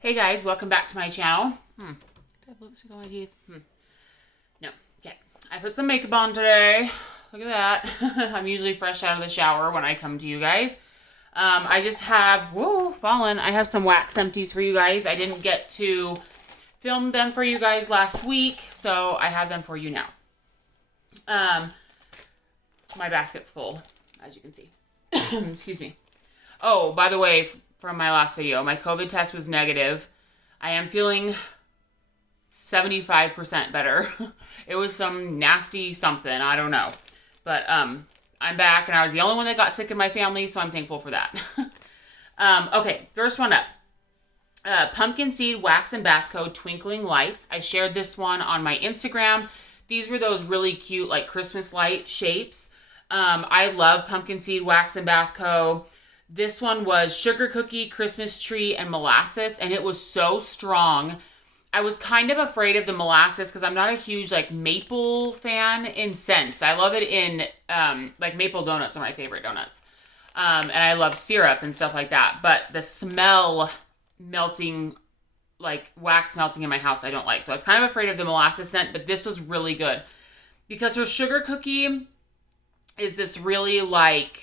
Hey guys, welcome back to my channel. Did I have lipstick on my teeth? No. Okay. I put some makeup on today. Look at that. I'm usually fresh out of the shower when I come to you guys. I just have, I have some wax empties for you guys. I didn't get to film them for you guys last week, so I have them for you now. My basket's full, as you can see. Excuse me. Oh, by the way, from my last video, my COVID test was negative. I am feeling 75% better. It was some nasty something, I don't know. But I'm back, and I was the only one that got sick in my family, so I'm thankful for that. Okay, first one up. Pumpkin Seed Wax and Bath Co. Twinkling Lights. I shared this one on my Instagram. These were those really cute, like, Christmas light shapes. I love Pumpkin Seed Wax and Bath Co. This one was sugar cookie, Christmas tree, and molasses, and it was so strong. I was kind of afraid of the molasses because I'm not a huge, like, maple fan in scents. I love it in, like, maple donuts are my favorite donuts. And I love syrup and stuff like that. But the smell melting, like, wax melting in my house, I don't like. So I was kind of afraid of the molasses scent, but this was really good. Because her sugar cookie is this really, like,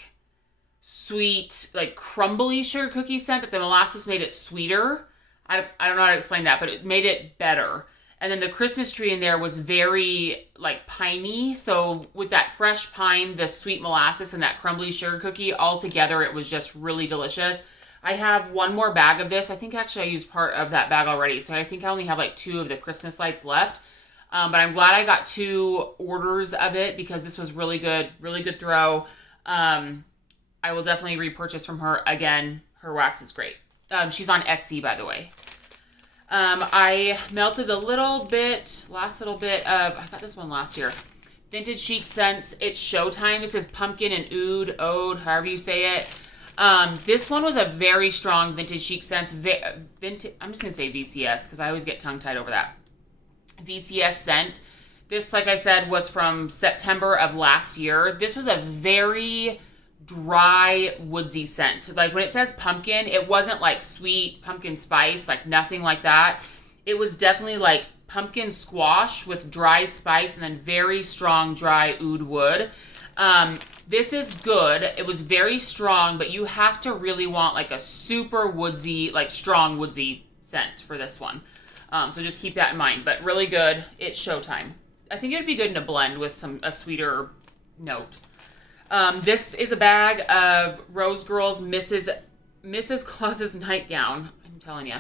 sweet, like, crumbly sugar cookie scent that the molasses made it sweeter. I don't know how to explain that, but it made it better. And then the Christmas tree in there was very, like, piney. So with that fresh pine, the sweet molasses, and that crumbly sugar cookie, all together, it was just really delicious. I have one more bag of this. I think actually I used part of that bag already. So I think I only have like 2 of the Christmas lights left. But I'm glad I got 2 orders of it because this was really good throw. I will definitely repurchase from her again. Her wax is great. She's on Etsy, by the way. I melted a last little bit of, I got this one last year. Vintage Chic Scents. It's Showtime. This is pumpkin and ode, however you say it. This one was a very strong Vintage Chic Scents. I'm just going to say VCS because I always get tongue-tied over that. VCS scent. This, like I said, was from September of last year. This was a very dry, woodsy scent. Like, when it says pumpkin, it wasn't like sweet pumpkin spice, like nothing like that. It was definitely like pumpkin squash with dry spice and then very strong, dry oud wood. This is good. It was very strong, but you have to really want like a super woodsy, like strong woodsy scent for this one. So just keep that in mind, but really good. It's Showtime. I think it would be good in a blend with a sweeter note. This is a bag of Rose Girls Mrs. Claus's Nightgown. I'm telling you.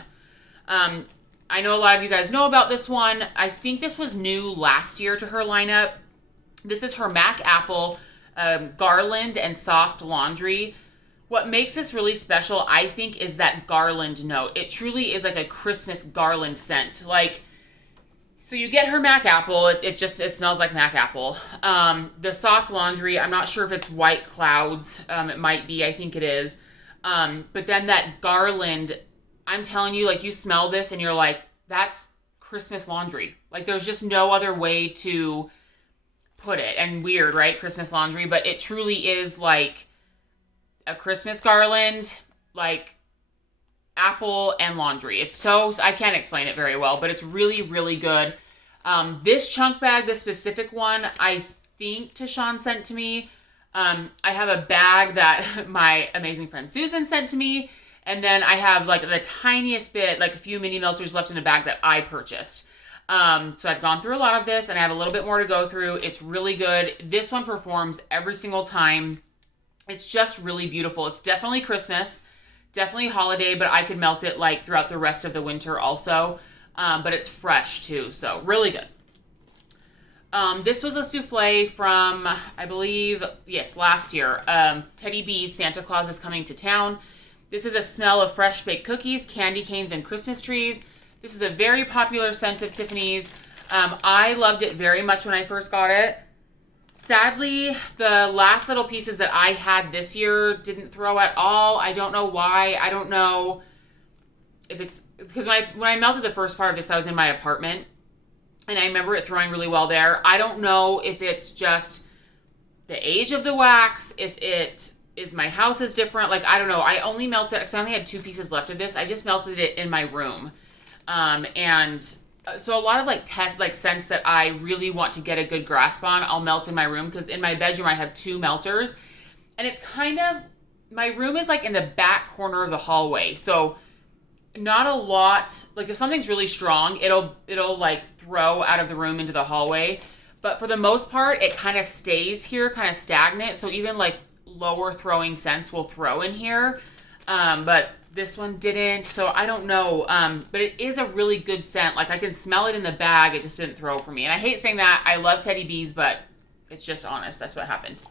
I know a lot of you guys know about this one. I think this was new last year to her lineup. This is her Mac Apple Garland and Soft Laundry. What makes this really special, I think, is that garland note. It truly is like a Christmas garland scent. Like, so you get her Mac Apple. It smells like Mac Apple. The Soft Laundry, I'm not sure if it's White Clouds. It might be. I think it is. But then that garland, I'm telling you, like, you smell this and you're like, that's Christmas laundry. Like, there's just no other way to put it. And weird, right? Christmas laundry. But it truly is like a Christmas garland, like apple and laundry. It's so, I can't explain it very well, but it's really, really good. This chunk bag, this specific one, I think Tashawn sent to me. I have a bag that my amazing friend Susan sent to me. And then I have like the tiniest bit, like a few mini melters left in a bag that I purchased. So I've gone through a lot of this and I have a little bit more to go through. It's really good. This one performs every single time. It's just really beautiful. It's definitely Christmas, definitely holiday, but I could melt it like throughout the rest of the winter also. But it's fresh too, so really good. This was a souffle from, I believe, yes, last year. Teddy B's Santa Claus is Coming to Town. This is a smell of fresh baked cookies, candy canes, and Christmas trees. This is a very popular scent of Tiffany's. I loved it very much when I first got it. Sadly, the last little pieces that I had this year didn't throw at all. I don't know why. I don't know if it's because when I melted the first part of this, I was in my apartment and I remember it throwing really well there. I don't know if it's just the age of the wax, if it is my house is different. Like, I don't know. I only melted, because I only had 2 pieces left of this. I just melted it in my room. And so a lot of like scents that I really want to get a good grasp on, I'll melt in my room, because in my bedroom I have 2 melters, and it's kind of, my room is like in the back corner of the hallway. So not a lot, like if something's really strong, it'll like throw out of the room into the hallway. But for the most part, it kind of stays here, kind of stagnant. So even like lower throwing scents will throw in here. But this one didn't, so I don't know. But it is a really good scent. Like, I can smell it in the bag. It just didn't throw for me. And I hate saying that. I love Teddy Bees, but it's just honest. That's what happened.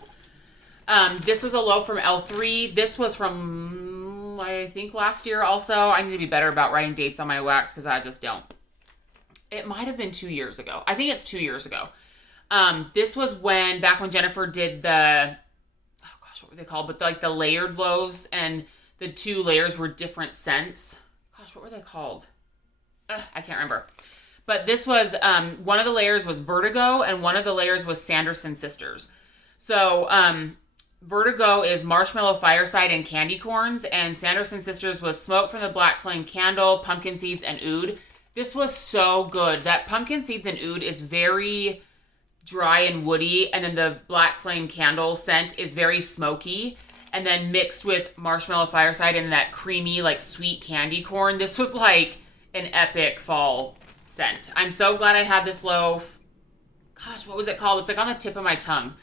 This was a low from L3. This was from, I think, last year also. I need to be better about writing dates on my wax, because I just don't. It might have been 2 years ago. I think it's 2 years ago. This was back when Jennifer did the, oh gosh, what were they called? But like the layered loaves, and the 2 layers were different scents. Gosh, what were they called? I can't remember. But this was, one of the layers was Vertigo, and one of the layers was Sanderson Sisters. So, Vertigo is Marshmallow Fireside and Candy Corns, and Sanderson Sisters was Smoke from the Black Flame Candle, Pumpkin Seeds, and Oud. This was so good. That Pumpkin Seeds and Oud is very dry and woody, and then the Black Flame Candle scent is very smoky, and then mixed with Marshmallow Fireside and that creamy, like, sweet candy corn. This was like an epic fall scent. I'm so glad I had this loaf. Gosh, what was it called? It's like on the tip of my tongue.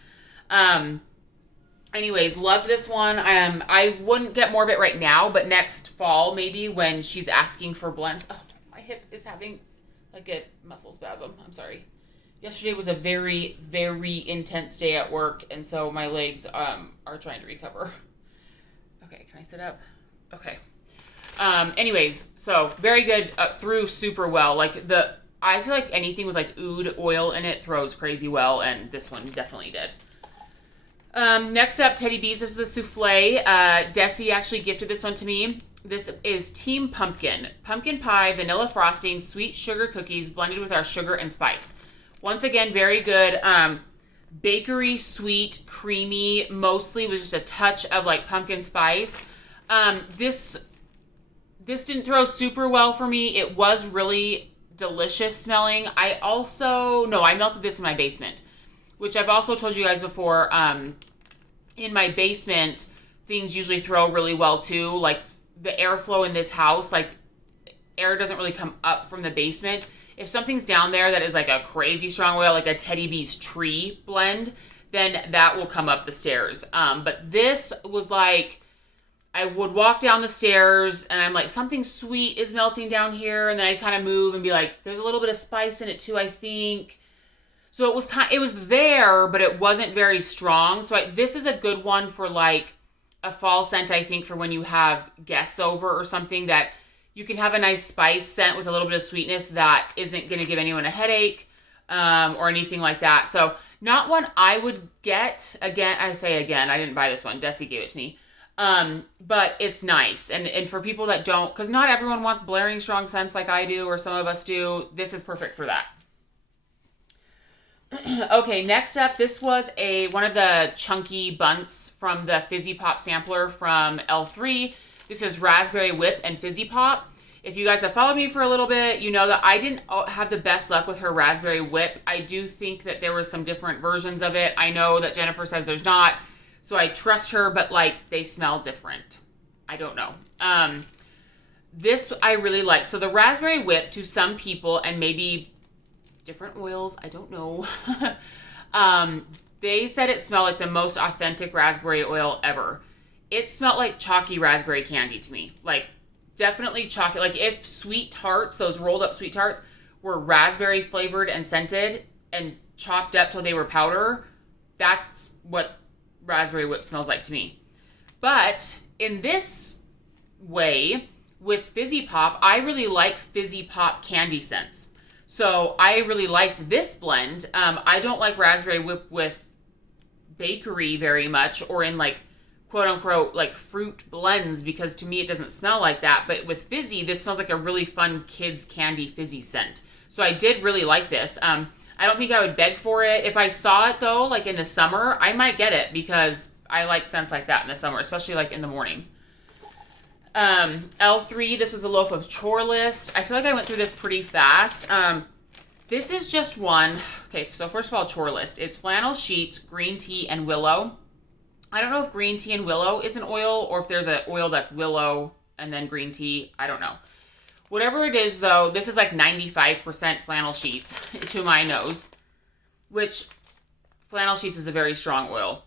Anyways, loved this one. I wouldn't get more of it right now, but next fall maybe, when she's asking for blends. Oh, my hip is having like a muscle spasm. I'm sorry. Yesterday was a very, very intense day at work, and so my legs are trying to recover. Okay, can I sit up? Okay. Anyways, so very good, threw super well. Like, I feel like anything with like oud oil in it throws crazy well, and this one definitely did. Next up, Teddy Bees is the souffle. Desi actually gifted this one to me. This is Team Pumpkin. Pumpkin pie, vanilla frosting, sweet sugar cookies blended with our sugar and spice. Once again, very good. Bakery, sweet, creamy, mostly with just a touch of like pumpkin spice. This didn't throw super well for me. It was really delicious smelling. I melted this in my basement, which I've also told you guys before. In my basement, things usually throw really well too. Like, the airflow in this house, like, air doesn't really come up from the basement. If something's down there that is like a crazy strong oil, like a Teddy Bees tree blend, then that will come up the stairs. But this was like, I would walk down the stairs and I'm like, something sweet is melting down here. And then I'd kind of move and be like, there's a little bit of spice in it too, I think. So it was there, but it wasn't very strong. So this is a good one for like a fall scent, I think, for when you have guests over or something, that you can have a nice spice scent with a little bit of sweetness that isn't going to give anyone a headache or anything like that. So not one I would get. Again, I say again, I didn't buy this one. Desi gave it to me. But it's nice. And for people that don't, because not everyone wants blaring strong scents like I do or some of us do, this is perfect for that. Okay, next up, this was one of the chunky bunts from the Fizzy Pop sampler from L3. This is Raspberry Whip and Fizzy Pop. If you guys have followed me for a little bit, you know that I didn't have the best luck with her Raspberry Whip. I do think that there was some different versions of it. I know that Jennifer says there's not, so I trust her, but like, they smell different. I don't know. This I really like. So the Raspberry Whip, to some people, and maybe different oils, I don't know. They said it smelled like the most authentic raspberry oil ever. It smelled like chalky raspberry candy to me. Like, definitely chalky. Like, if sweet tarts, those rolled up sweet tarts, were raspberry flavored and scented and chopped up till they were powder, that's what Raspberry Whip smells like to me. But in this way, with Fizzy Pop, I really like Fizzy Pop candy scents. So I really liked this blend. I don't like Raspberry Whip with bakery very much, or in like quote unquote like fruit blends, because to me it doesn't smell like that. But with Fizzy, this smells like a really fun kids candy fizzy scent. So I did really like this. I don't think I would beg for it. If I saw it though, like in the summer, I might get it, because I like scents like that in the summer, especially like in the morning. L3, this was a loaf of chore list. I feel like I went through this pretty fast. This is just one. Okay, so first of all, chore list is flannel sheets, green tea, and willow. I don't know if green tea and willow is an oil or if there's an oil that's willow and then green tea. I don't know. Whatever it is, though, this is like 95% flannel sheets to my nose, which flannel sheets is a very strong oil.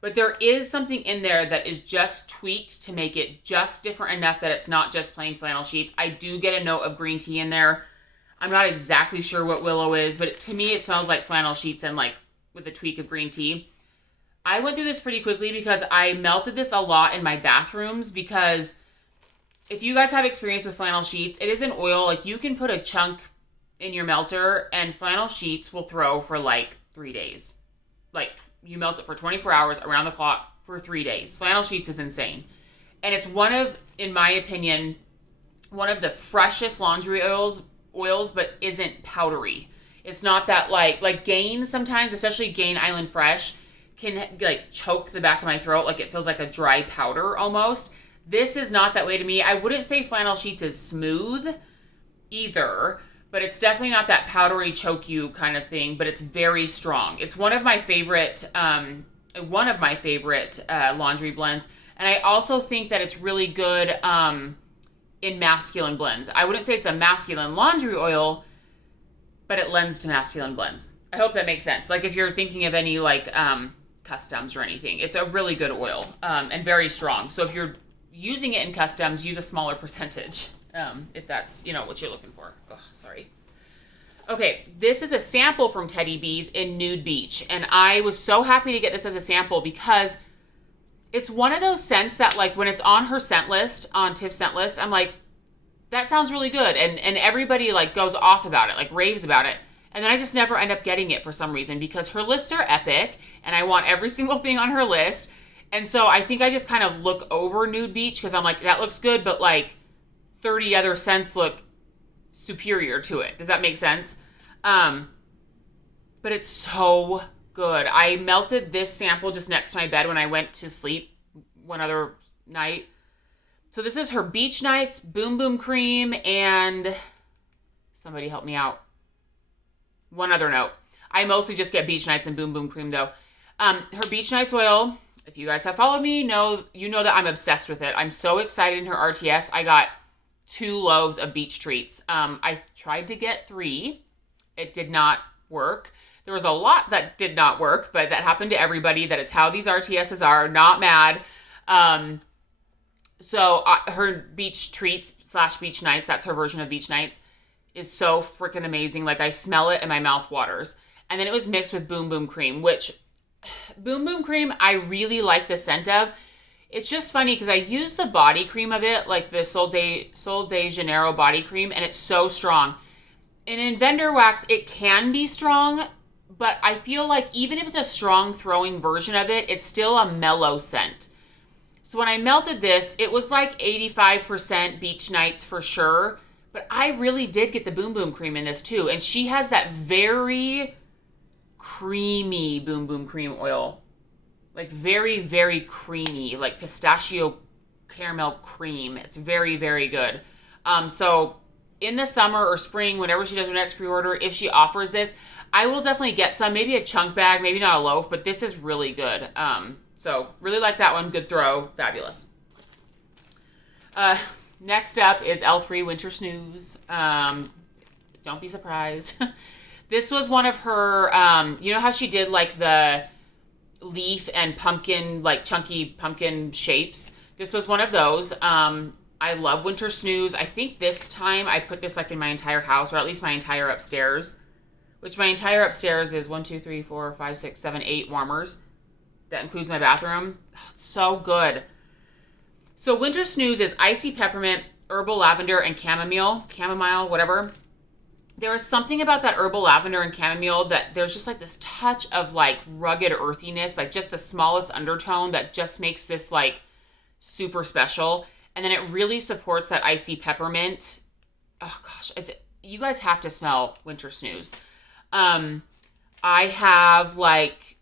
But there is something in there that is just tweaked to make it just different enough that it's not just plain flannel sheets. I do get a note of green tea in there. I'm not exactly sure what willow is, but to me it smells like flannel sheets and like with a tweak of green tea. I went through this pretty quickly because I melted this a lot in my bathrooms because if you guys have experience with flannel sheets, it is an oil. Like you can put a chunk in your melter and flannel sheets will throw for like 3 days. Like you melt it for 24 hours around the clock for 3 days. Flannel sheets is insane. And it's one of, in my opinion, one of the freshest laundry oils, but isn't powdery. It's not that like Gain sometimes, especially Gain Island Fresh, can like choke the back of my throat. Like it feels like a dry powder almost. This is not that way to me. I wouldn't say flannel sheets is smooth either, but it's definitely not that powdery choke you kind of thing, but it's very strong. It's one of my favorite laundry blends. And I also think that it's really good in masculine blends. I wouldn't say it's a masculine laundry oil, but it lends to masculine blends. I hope that makes sense. Like if you're thinking of any like customs or anything, it's a really good oil and very strong. So if you're using it in customs, use a smaller percentage if that's, what you're looking for. Oh, sorry. Okay, this is a sample from Teddy B's in Nude Beach. And I was so happy to get this as a sample because it's one of those scents that like when it's on her scent list, on Tiff's scent list, I'm like, that sounds really good. And everybody like goes off about it, like raves about it. And then I just never end up getting it for some reason because her lists are epic and I want every single thing on her list. And so I think I just kind of look over Nude Beach because I'm like, that looks good, but like 30 other scents look superior to it. Does that make sense? But it's so good. I melted this sample just next to my bed when I went to sleep one other night. So this is her Beach Nights Boom Boom Cream and somebody help me out. One other note. I mostly just get Beach Nights and Boom Boom Cream though. Her Beach Nights oil, if you guys have followed me, you know that I'm obsessed with it. I'm so excited in her RTS. I got 2 loaves of beach treats. I tried to get 3. It did not work. There was a lot that did not work, but that happened to everybody. That is how these RTSs are. Not mad. So her beach treats / beach nights, that's her version of beach nights, is so freaking amazing. Like I smell it and my mouth waters. And then it was mixed with Boom Boom Cream, which Boom Boom Cream, I really like the scent of. It's just funny because I use the body cream of it, like the Sol de Janeiro body cream, and it's so strong. And in Vendor Wax, it can be strong, but I feel like even if it's a strong throwing version of it, it's still a mellow scent. So when I melted this, it was like 85% Beach Nights for sure, but I really did get the Boom Boom Cream in this too. And she has that very creamy Boom Boom Cream oil. Like very, very creamy, like pistachio caramel cream. It's very, very good. So in the summer or spring, whenever she does her next pre-order, if she offers this, I will definitely get some, maybe a chunk bag, maybe not a loaf, but this is really good. So really like that one. Good throw. Fabulous. Next up is L3 Winter Snooze. Don't be surprised. This was one of her, you know how she did like the leaf and pumpkin, like chunky pumpkin shapes? This was one of those. I love Winter Snooze. I think this time I put this like in my entire house, or at least my entire upstairs, which my entire upstairs is 1, 2, 3, 4, 5, 6, 7, 8 warmers. That includes my bathroom. Oh, it's so good. So Winter Snooze is icy peppermint, herbal lavender, and chamomile, whatever. There is something about that herbal lavender and chamomile that there's just like this touch of like rugged earthiness, like just the smallest undertone that just makes this like super special. And then it really supports that icy peppermint. Oh gosh, you guys have to smell Winter Snooze. I have like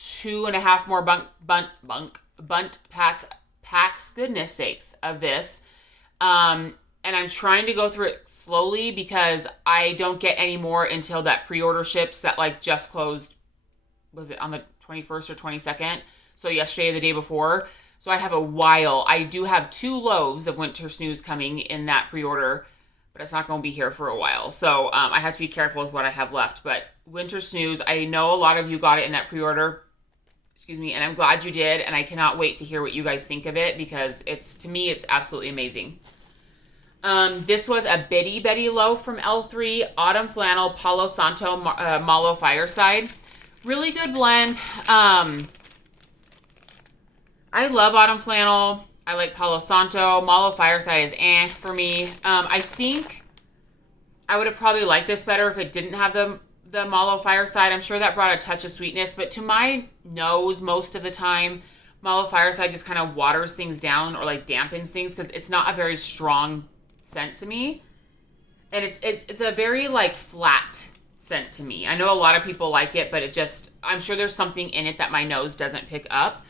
2.5 more bunt packs, goodness sakes, of this. And I'm trying to go through it slowly because I don't get any more until that pre-order ships that like just closed. Was it on the 21st or 22nd? So yesterday or the day before. So I have a while. I do have 2 loaves of Winter Snooze coming in that pre-order, but it's not going to be here for a while. So I have to be careful with what I have left. But Winter Snooze, I know a lot of you got it in that pre-order. Excuse me, and I'm glad you did, and I cannot wait to hear what you guys think of it because to me, it's absolutely amazing. This was a Bitty Betty loaf from L3, Autumn Flannel, Palo Santo, Malo Fireside. Really good blend. I love Autumn Flannel. I like Palo Santo. Malo Fireside is for me. I think I would have probably liked this better if it didn't have the Malo Fireside. I'm sure that brought a touch of sweetness, but to my nose, most of the time, Malo Fireside just kind of waters things down or like dampens things because it's not a very strong scent to me. And it's a very like flat scent to me. I know a lot of people like it, but I'm sure there's something in it that my nose doesn't pick up.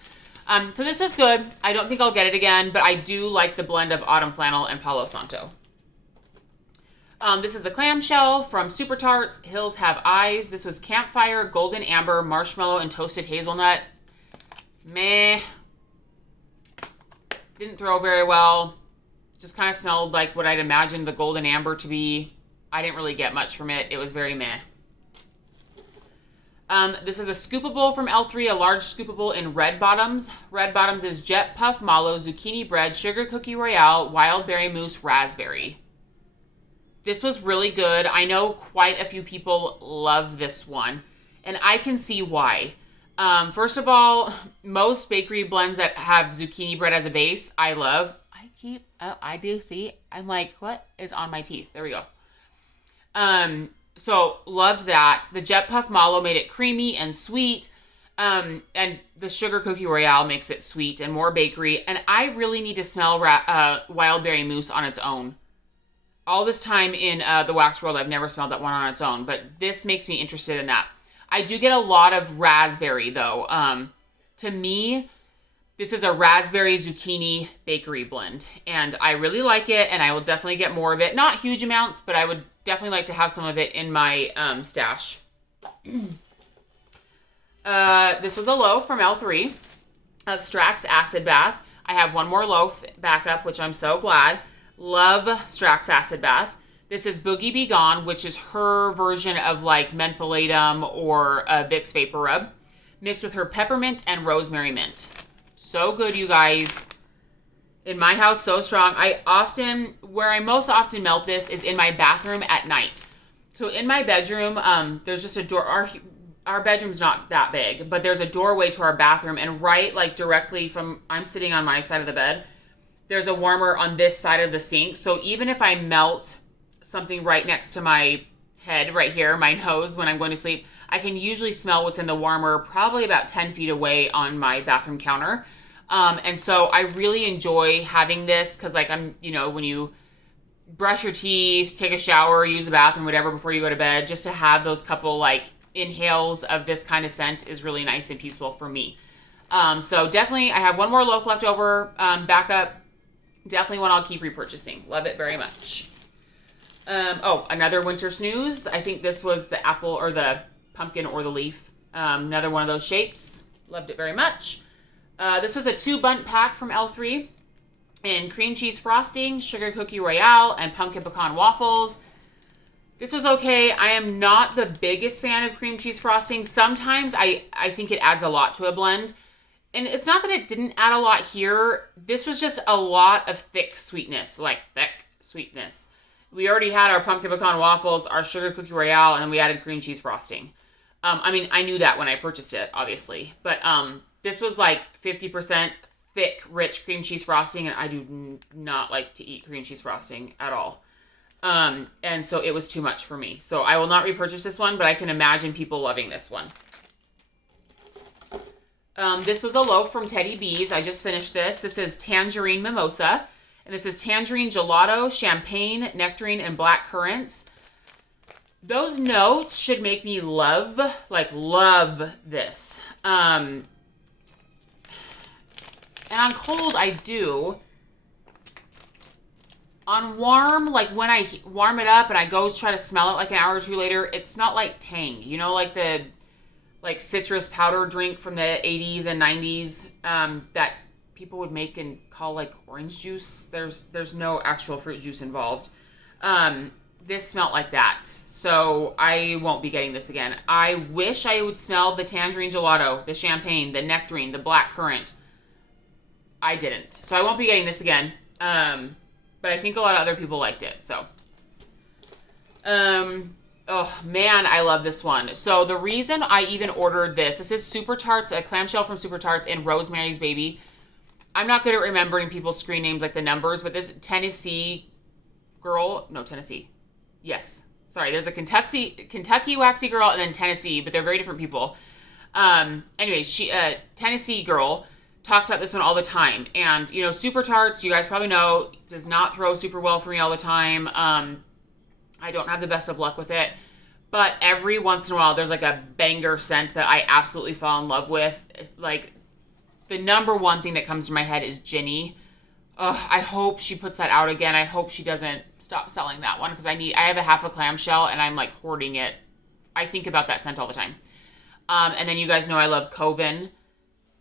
So this was good. I don't think I'll get it again, but I do like the blend of Autumn Flannel and Palo Santo. This is the clamshell from Super Tarts. Hills Have Eyes. This was Campfire, Golden Amber, Marshmallow, and Toasted Hazelnut. Meh. Didn't throw very well. Just kind of smelled like what I'd imagine the Golden Amber to be. I didn't really get much from it. It was very meh. This is a scoopable from L3, a large scoopable in Red Bottoms. Red Bottoms is Jet Puff, Mallow, Zucchini Bread, Sugar Cookie Royale, Wild Berry Mousse, Raspberry. This was really good. I know quite a few people love this one, and I can see why. First of all, most bakery blends that have zucchini bread as a base, I love. I do see. I'm like, what is on my teeth? There we go. So loved that. The Jet Puff Mallow made it creamy and sweet. And the Sugar Cookie Royale makes it sweet and more bakery. And I really need to smell Wild Berry Mousse on its own. All this time in the wax world, I've never smelled that one on its own, but this makes me interested in that. I do get a lot of raspberry, though. To me, this is a raspberry zucchini bakery blend, and I really like it, and I will definitely get more of it. Not huge amounts, but I would definitely like to have some of it in my stash. This was a loaf from L3 of Strax Acid Bath. I have one more loaf back up, which I'm so glad. Love Strax Acid Bath. This is Boogie Be Gone, which is her version of like mentholatum or a Vicks Vapor Rub, mixed with her peppermint and rosemary mint. So good, you guys. In my house, so strong. Where I most often melt this is in my bathroom at night. So in my bedroom, there's just a door. Our bedroom's not that big, but there's a doorway to our bathroom, and right like directly from, I'm sitting on my side of the bed, there's a warmer on this side of the sink. So even if I melt something right next to my head right here, my nose, when I'm going to sleep, I can usually smell what's in the warmer probably about 10 feet away on my bathroom counter. And so I really enjoy having this because like when you brush your teeth, take a shower, use the bathroom, whatever, before you go to bed, just to have those couple like inhales of this kind of scent is really nice and peaceful for me. So definitely I have one more loaf left over, backup. Definitely one I'll keep repurchasing. Love it very much. Another Winter Snooze. I think this was the apple or the pumpkin or the leaf. Another one of those shapes. Loved it very much. This was a 2-bunt pack from L3 in cream cheese frosting, sugar cookie royale, and pumpkin pecan waffles. This was okay. I am not the biggest fan of cream cheese frosting. Sometimes I think it adds a lot to a blend. And it's not that it didn't add a lot here. This was just a lot of thick sweetness. We already had our pumpkin pecan waffles, our sugar cookie royale, and then we added cream cheese frosting. I knew that when I purchased it, obviously. But this was like 50% thick, rich cream cheese frosting, and I do not like to eat cream cheese frosting at all. And so it was too much for me. So I will not repurchase this one, but I can imagine people loving this one. This was a loaf from Teddy B's. I just finished this. This is Tangerine Mimosa. And this is Tangerine Gelato, Champagne, Nectarine, and Black Currants. Those notes should make me love this. And on cold, I do. On warm, like when I warm it up and I go try to smell it like an hour or two later, it smelled like Tang. You know, like the citrus powder drink from the 80s and 90s that people would make and call like orange juice. There's no actual fruit juice involved. This smelled like that. So I won't be getting this again. I wish I would smell the tangerine gelato, the champagne, the nectarine, the black currant. I didn't. So I won't be getting this again. But I think a lot of other people liked it, so. Oh, man, I love this one. So the reason I even ordered this is Super Tarts, a clamshell from Super Tarts in Rosemary's Baby. I'm not good at remembering people's screen names like the numbers, but this Tennessee girl, no, Tennessee. Yes. Sorry, there's a Kentucky waxy girl and then Tennessee, but they're very different people. Anyways, she, Tennessee girl talks about this one all the time. And, you know, Super Tarts, you guys probably know, does not throw super well for me all the time. I don't have the best of luck with it. But every once in a while, there's like a banger scent that I absolutely fall in love with. It's like, the number one thing that comes to my head is Ginny. I hope she puts that out again. I hope she doesn't stop selling that one because I have a half a clamshell and I'm like hoarding it. I think about that scent all the time. And then you guys know I love Coven.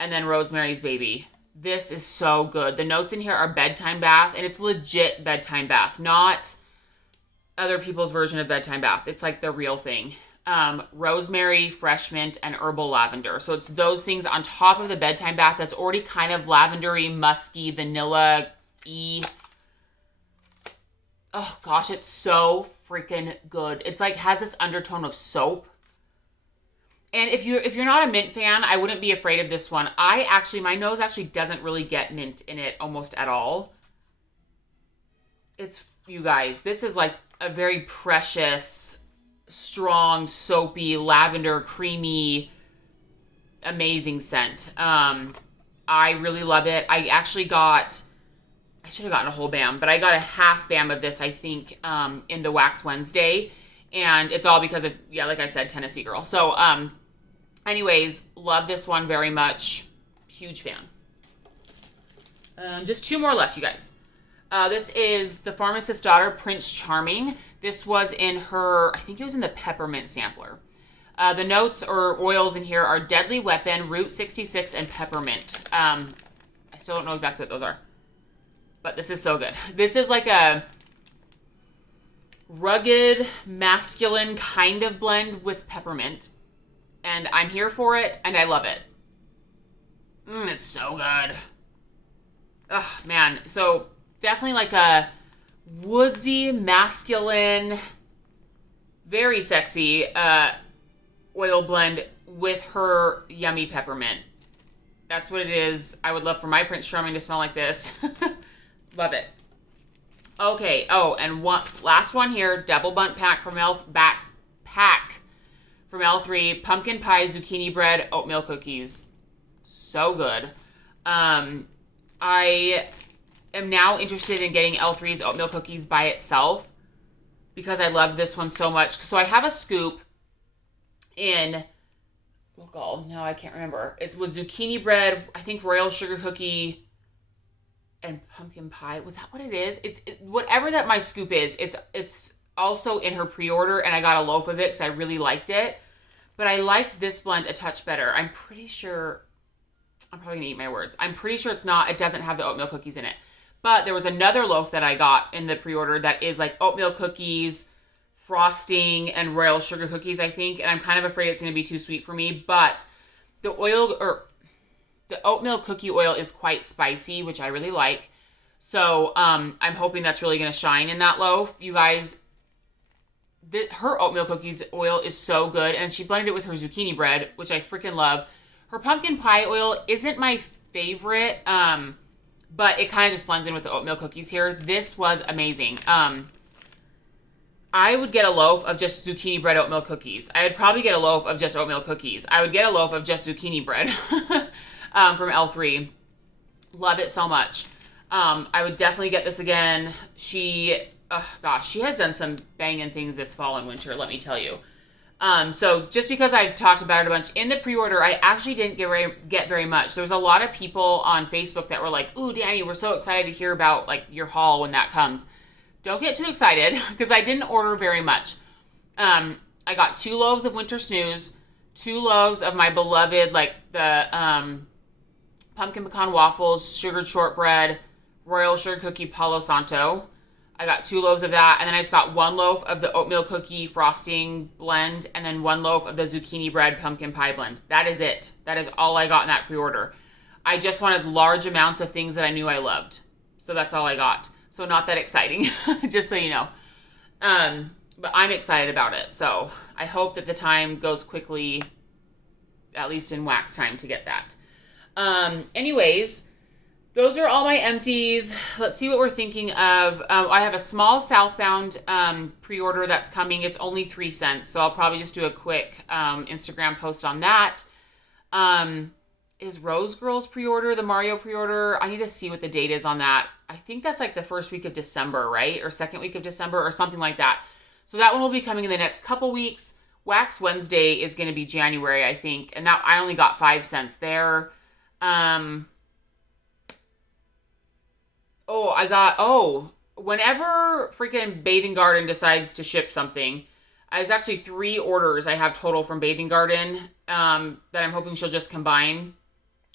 And then Rosemary's Baby. This is so good. The notes in here are bedtime bath, and it's legit bedtime bath, not other people's version of bedtime bath. It's like the real thing. Rosemary, fresh mint, and herbal lavender. So it's those things on top of the bedtime bath that's already kind of lavendery, musky, vanilla-y. Oh gosh, it's so freaking good. It's like has this undertone of soap. And if you're not a mint fan, I wouldn't be afraid of this one. My nose actually doesn't really get mint in it almost at all. It's, you guys, this is like a very precious, strong, soapy, lavender, creamy, amazing scent. I really love it. I should have gotten a whole BAM, but I got a half BAM of this, I think, in the Wax Wednesday. And it's all because of, yeah, like I said, Tennessee girl. So, anyways, love this one very much. Huge fan. Just two more left, you guys. This is The Pharmacist's Daughter, Prince Charming. This was in her, I think it was in the peppermint sampler. The notes or oils in here are Deadly Weapon, Route 66, and Peppermint. I still don't know exactly what those are. But this is so good. This is like a rugged, masculine kind of blend with peppermint. And I'm here for it, and I love it. It's so good. Oh, man. So, definitely like a woodsy, masculine, very sexy oil blend with her yummy peppermint. That's what it is. I would love for my Prince Charming to smell like this. Love it. Okay. Oh, and last one here. Double Bunt Pack from L3. Pumpkin pie, zucchini bread, oatmeal cookies. So good. I am now interested in getting L3's oatmeal cookies by itself because I loved this one so much. So I have a scoop in, oh god, no, I can't remember. It was zucchini bread, I think royal sugar cookie, and pumpkin pie. Was that what it is? Whatever that my scoop is, it's also in her pre-order, and I got a loaf of it because I really liked it. But I liked this blend a touch better. I'm pretty sure, I'm probably gonna eat my words. I'm pretty sure it doesn't have the oatmeal cookies in it. But there was another loaf that I got in the pre-order that is like oatmeal cookies, frosting, and royal sugar cookies, I think. And I'm kind of afraid it's gonna be too sweet for me. But the oatmeal cookie oil is quite spicy, which I really like. So I'm hoping that's really gonna shine in that loaf. You guys, her oatmeal cookies oil is so good, and she blended it with her zucchini bread, which I freaking love. Her pumpkin pie oil isn't my favorite, but it kind of just blends in with the oatmeal cookies here. This was amazing. I would get a loaf of just zucchini bread oatmeal cookies. I would probably get a loaf of just oatmeal cookies. I would get a loaf of just zucchini bread from L3. Love it so much. I would definitely get this again. She gosh, she has done some banging things this fall and winter, let me tell you. So just because I've talked about it a bunch, in the pre-order, I actually didn't get very much. There was a lot of people on Facebook that were like, ooh, Danny, we're so excited to hear about like your haul when that comes. Don't get too excited because I didn't order very much. I got 2 loaves of winter snooze, 2 loaves of my beloved, like the pumpkin pecan waffles, sugared shortbread, royal sugar cookie Palo Santo. I got 2 loaves of that, and then I just got 1 loaf of the oatmeal cookie frosting blend, and then 1 loaf of the zucchini bread pumpkin pie blend. That is it. That is all I got in that pre-order. I just wanted large amounts of things that I knew I loved. So that's all I got. So not that exciting, just so you know. But I'm excited about it. So I hope that the time goes quickly, at least in wax time, to get that. Anyways, those are all my empties. Let's see what we're thinking of. I have a small southbound pre-order that's coming. It's only 3 cents, so I'll probably just do a quick Instagram post on that. Is Rose Girls pre-order the Mario pre-order? I need to see what the date is on that. I think that's like the first week of December, right? Or second week of December or something like that. So that one will be coming in the next couple weeks. Wax Wednesday is going to be January, I think. And that I only got 5 cents there. Whenever freaking Bathing Garden decides to ship something, there's actually 3 orders I have total from Bathing Garden that I'm hoping she'll just combine.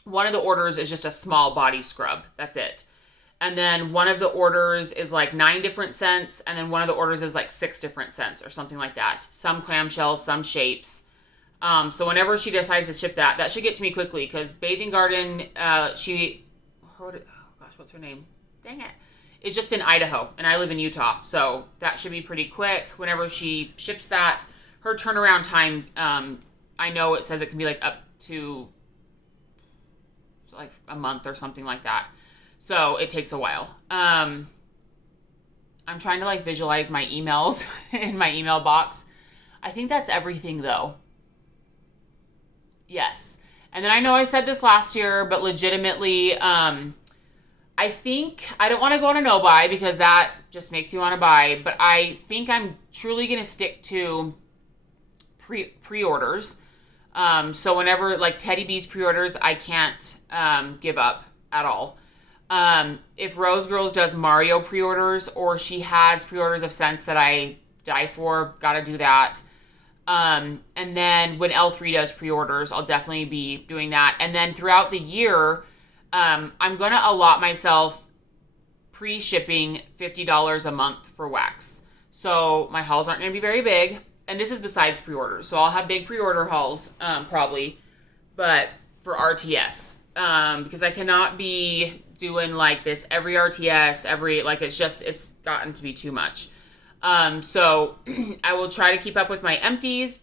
One of the orders is just a small body scrub. That's it. And then one of the orders is like 9 different scents, and then one of the orders is like 6 different scents or something like that. Some clamshells, some shapes. So whenever she decides to ship that should get to me quickly because Bathing Garden, what's her name? Dang it. It's just in Idaho, and I live in Utah, so that should be pretty quick. Whenever she ships that, her turnaround time, I know it says it can be like up to like a month or something like that. So it takes a while. I'm trying to like visualize my emails in my email box. I think that's everything though. Yes. And then I know I said this last year, but legitimately, I think, I don't want to go on a no buy because that just makes you want to buy, but I think I'm truly going to stick to pre-orders. So whenever like Teddy B's pre-orders, I can't give up at all. If Rose Girls does Mario pre-orders or she has pre-orders of scents that I die for, gotta do that. And then when L3 does pre-orders, I'll definitely be doing that. And then throughout the year, I'm going to allot myself pre-shipping $50 a month for wax. So my hauls aren't going to be very big. And this is besides pre-orders. So I'll have big pre-order hauls, probably, but for RTS. Because I cannot be doing like this every RTS, it's gotten to be too much. So I will try to keep up with my empties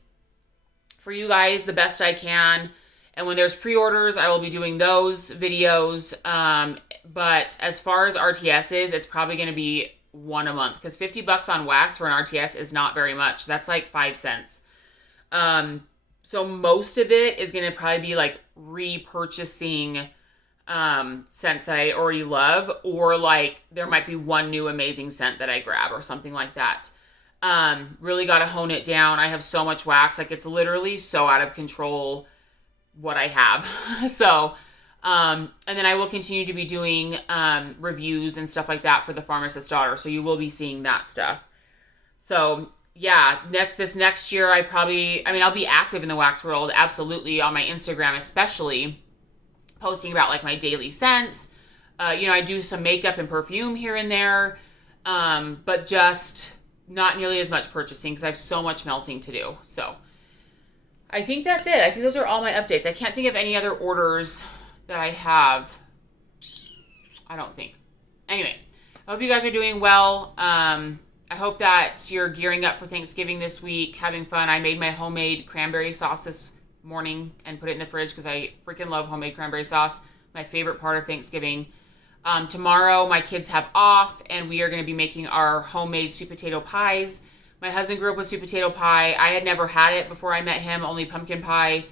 for you guys the best I can. And when there's pre-orders, I will be doing those videos. But as far as RTSs, it's probably going to be 1 a month because $50 on wax for an RTS is not very much. That's like 5 cents. So most of it is going to probably be like repurchasing scents that I already love, or like there might be one new amazing scent that I grab or something like that. Really got to hone it down. I have so much wax. Like it's literally so out of control what I have. So, and then I will continue to be doing reviews and stuff like that for the Pharmacist's Daughter. So you will be seeing that stuff. So yeah, this next year I'll be active in the wax world. Absolutely. On my Instagram, especially posting about like my daily scents. I do some makeup and perfume here and there. But just not nearly as much purchasing because I have so much melting to do. So I think that's it. I think those are all my updates. I can't think of any other orders that I have. I don't think. Anyway, I hope you guys are doing well. I hope that you're gearing up for Thanksgiving this week, having fun. I made my homemade cranberry sauce this morning and put it in the fridge because I freaking love homemade cranberry sauce. My favorite part of Thanksgiving. Tomorrow, my kids have off, and we are going to be making our homemade sweet potato pies. My husband grew up with sweet potato pie. I had never had it before I met him, only pumpkin pie.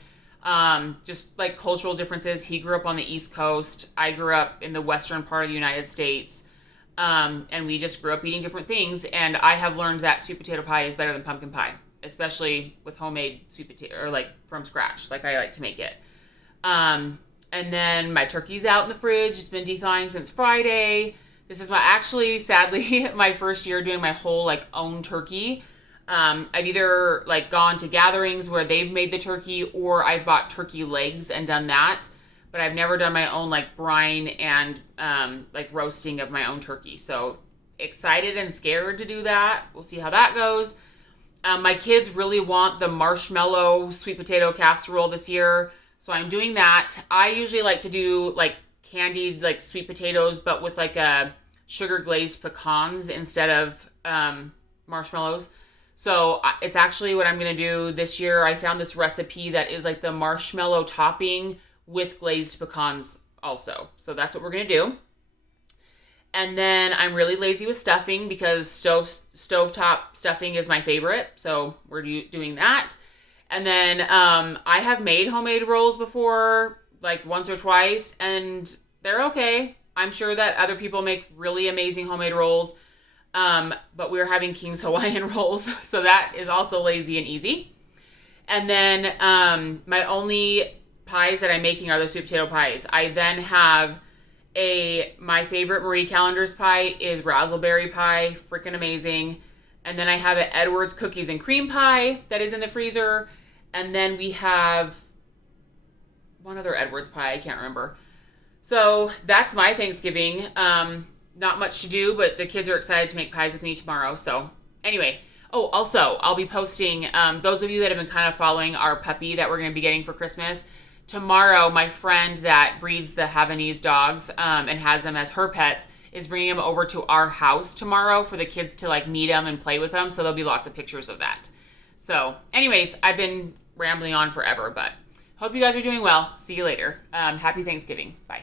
Just like cultural differences. He grew up on the East Coast. I grew up in the western part of the United States. And we just grew up eating different things. And I have learned that sweet potato pie is better than pumpkin pie, especially with homemade sweet potato, or like from scratch, like I like to make it. And then my turkey's out in the fridge. It's been de-thawing since Friday. This is actually, sadly, my first year doing my whole like own turkey. I've either like gone to gatherings where they've made the turkey, or I've bought turkey legs and done that. But I've never done my own like brine and like roasting of my own turkey. So excited and scared to do that. We'll see how that goes. My kids really want the marshmallow sweet potato casserole this year, so I'm doing that. I usually like to do like candied like sweet potatoes, but with like a sugar glazed pecans instead of marshmallows. So it's actually what I'm going to do this year. I found this recipe that is like the marshmallow topping with glazed pecans also. So that's what we're going to do. And then I'm really lazy with stuffing because stovetop stuffing is my favorite. So we're doing that. And then I have made homemade rolls before, like once or twice, and they're okay. I'm sure that other people make really amazing homemade rolls. But we're having King's Hawaiian rolls, so that is also lazy and easy. And then my only pies that I'm making are the sweet potato pies. I then have my favorite Marie Callender's pie is raspberry pie, freaking amazing. And then I have an Edwards cookies and cream pie that is in the freezer. And then we have one other Edwards pie, I can't remember. So that's my Thanksgiving. Not much to do, but the kids are excited to make pies with me tomorrow. So anyway, also I'll be posting, those of you that have been kind of following our puppy that we're going to be getting for Christmas. Tomorrow, my friend that breeds the Havanese dogs and has them as her pets is bringing them over to our house tomorrow for the kids to like meet them and play with them. So there'll be lots of pictures of that. So anyways, I've been rambling on forever, but hope you guys are doing well. See you later. Happy Thanksgiving. Bye.